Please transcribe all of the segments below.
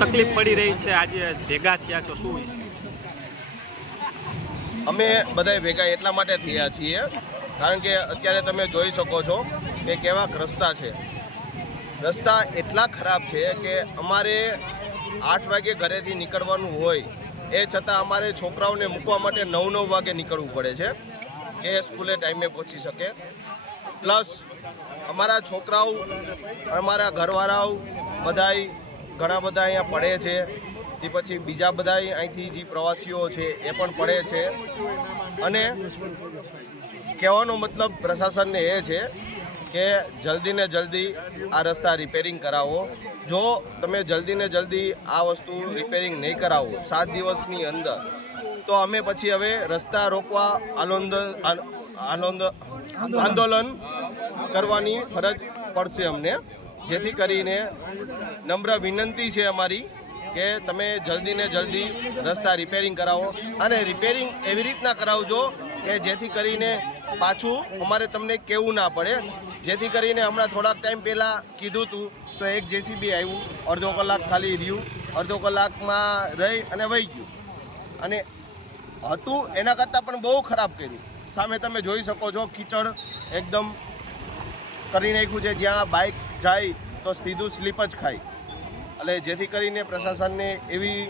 તકલીફ પડી રહી છે, આજે ભેગા થયા છો, શું વિશે? અમે બધા ભેગા એટલા માટે થયા છીએ કારણ કે અત્યારે તમે જોઈ શકો છો કે કેવા રસ્તા છે. રસ્તા એટલા ખરાબ છે કે અમારે 8 વાગે ઘરેથી નીકળવાનું હોય એ છતાં અમારે છોકરાઓને મૂકવા માટે 9 વાગે નીકળવું પડે છે કે સ્કૂલે ટાઈમે પહોંચી શકે. પ્લસ અમારા છોકરાઓ, અમારા ઘરવાળાઓ બધાય ઘણા બધા અહીંયા પડે છે. તે પછી બીજા બધા અહીંથી જે પ્રવાસીઓ છે એ પણ પડે છે. અને કહેવાનો મતલબ પ્રશાસનને એ છે કે જલ્દી ને જલ્દી આ રસ્તા રિપેરિંગ કરાવો. જો તમે જલ્દી ને જલ્દી આ વસ્તુ રિપેરિંગ નહીં કરાવો 7 દિવસની અંદર, તો અમે પછી હવે રસ્તા રોકવા આંદોલન કરવાની ફરજ પડશે અમને. જેથી કરીને નમ્ર વિનંતી છે અમારી કે તમે જલ્દી ને જલ્દી રસ્તા રિપેરિંગ કરાવો. અને રિપેરિંગ એવી રીતના કરાવજો કે જેથી કરીને પાછું અમારે તમને કહેવું ના પડે. જેથી કરીને હમણાં થોડાક ટાઈમ પહેલાં કીધું હતું તો એક જેસીબી આવ્યું, અડધો કલાક ખાલી રહ્યું, અડધો કલાકમાં રહી અને વહી ગયું. અને હતું એના કરતાં પણ બહુ ખરાબ કર્યું. સામે તમે જોઈ શકો છો કીચડ એકદમ કરી નાખ્યું છે, જ્યાં બાઇક જાય તો સીધું સ્લીપ જ ખાય. એટલે જેથી કરીને પ્રશાસનને એવી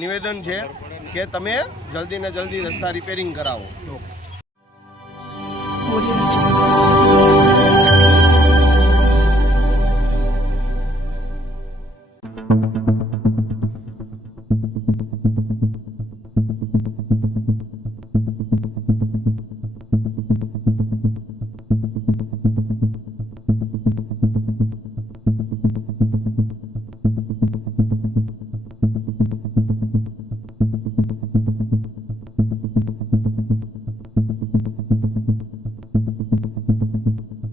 નિવેદન છે કે તમે જલ્દી ને જલ્દી રસ્તા રિપેરિંગ કરાવો.